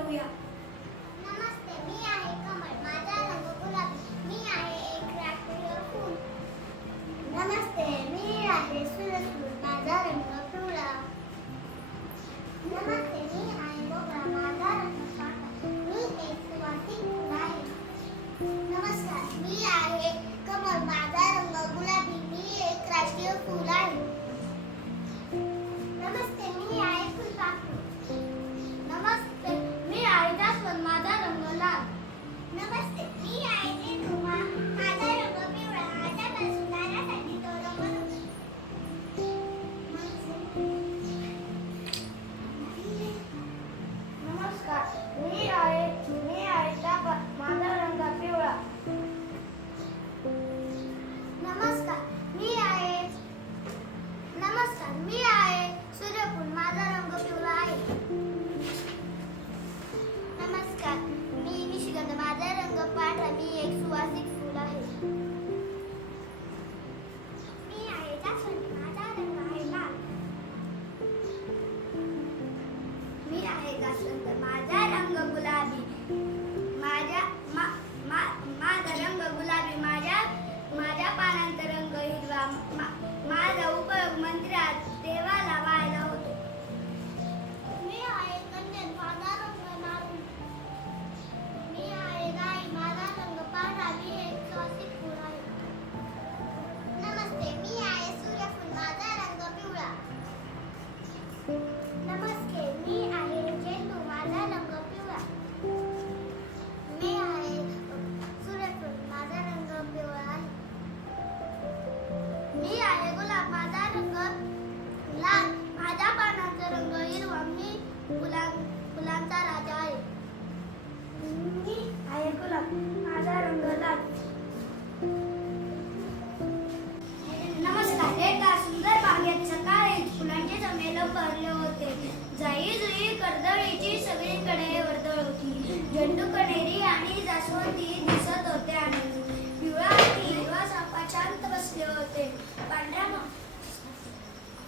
घेऊया. नमस्ते, मी आहे कमळ, माझा रंग गुलाबी, मी आहे एक राष्ट्रीय फूल. नमस्ते, मी आहे सूर्यफूल, माझा रंग पिवळा. नमस्ते, मी आहे मोगरा, माझा रंग पांढरा, मी एक सुवासिक फूल आहे. नमस्कार, मी आहे कमळ, माझा रंग गुलाबी, मी एक राष्ट्रीय फूल आहे. नमस्ते, मी आहे फुलपाखरू. नमस्ते, मी आहे जास्वंद, माझा रंग लाल. नमस्ते, मी आहे झेंडू, माझा रंग पिवळा. माझ्यापासून दारासाठी तो रंग नमस्कार, मी आहे चाफा, माझा रंग पिवळा. नमस्कार, मी आहे सूर्यफूल, माझा रंग पिवळा आहे. नमस्कार, मी निशिगंध, माझा रंग पांढरा, मी एक सुवासिक फूल आहे. मी आहे जास्वंदी, माझा रंग आहे लाल. मी आहे जास्वंद, माझा रंग गुलाबी. माझा रंग गुलाबी, माझ्या पानांचा रंग हिरवा. माझा उपयोग मंदिरात देवाला वाहायला होतो. मी आहे कंदन, माझा रंग नारंगी. मी आहे गाई, माझा रंग पांढरा, मी एक सुवासिक फूल आहे. नमस्ते, मी आहे सूर्यफूल, माझा रंग पिवळा. नमस्ते, मी आहे झेंडू, माझा रंग पिवळा. मी आहे सूर्यफूल, माझा रंग पिवळा आहे. मी आहे गुलाब, माझा रंग लाल. माझ्या पानांचा रंग हिरवा, मी फुलांचा राजा आहे. मी आहे गुलाब, माझा रंग लाल. नमस्कार, एका सुंदर बागेत सकाळी फुलांचे जमेल भरले होते. जाई जुई कर्दळीची सगळीकडे वर्दळ होती. झेंडू, कण्हेरी आणि जास्वंदी दिसत होते आणि पिवळा आणि हिरवा चाफा शांत बसले होते.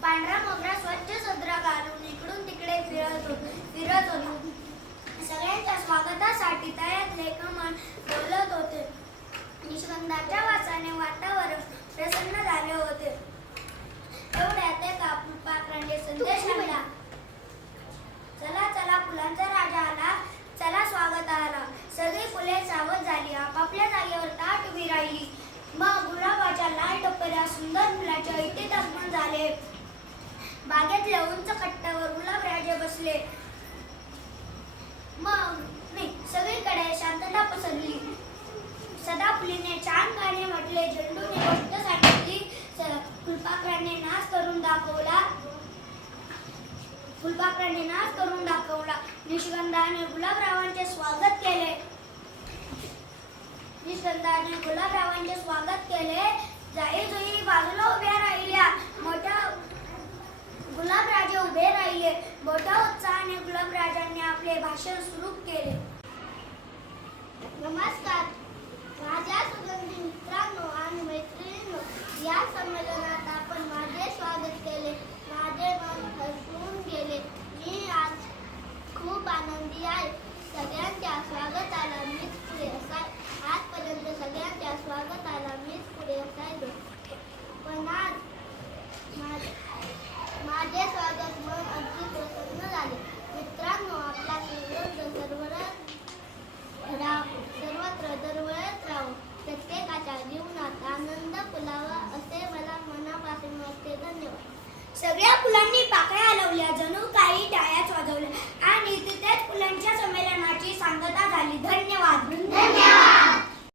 पांढरा मोगरा स्वच्छ सदरा घालून इकडून तिकडे फिरत होता. सगळ्यांच्या स्वागतासाठी तळ्यातले कमळ डोलत होते. निशिगंधाच्या वासाने वातावरण प्रसन्न झाले होते. एवढ्यात एका फुलपाखराने संदेश आणला. चला चला, फुलांचा राजा आला, चला स्वागत आला. सगळी फुले सावध झाली, आपापल्या जागेवर ताठ उभी राहिली. मग गुलाबाच्या लाल टप्प्याला सुंदर फुलाचे ऐटीत आगमन झाले. बागेतल्या उंच कट्ट्यावर गुलाबराजे बसले. सगळीकडे शांतता पसरली. सदाफुलीने छान गाणे म्हटले, झेंडूने गोष्ट सांगितली, फुलपाखराने नाच करून दाखवला. निशिगंधाने गुलाबरावांचे स्वागत केले. जाई जुई बाजूला उभ्या राहिल्या. गुलाबराजे उभे राहिले. मोठ्या उत्साहाने गुलाबराजांनी आपले भाषण सुरू केले. नमस्कार, माझ्या सुगंधी मित्रांनो आणि मैत्रिणींनो, या संमेलनात आपण माझे स्वागत केले. माझे मन हरवून गेले. मी आज खूप आनंदी आहे. सगळ्यांच्या स्वागताला मीच पुढे आजपर्यंत सगळ्यांच्या स्वागताला मीच पुढे असायचो, पण आज माझे स्वागत मन अगदी प्रसन्न झाले. मित्रांनो, आपला सुगंध सर्वत्र दरवळत राहो. प्रत्येकाच्या जीवनात आनंद फुलावा असे मला मनापासून वाटते. धन्यवाद. सगळ्या फुलांनी पाकळ्या हलवल्या, जणू काही टाळ्याच वाजवल्या आणि तिथेच फुलांच्या संमेलनाची सांगता झाली. धन्यवाद.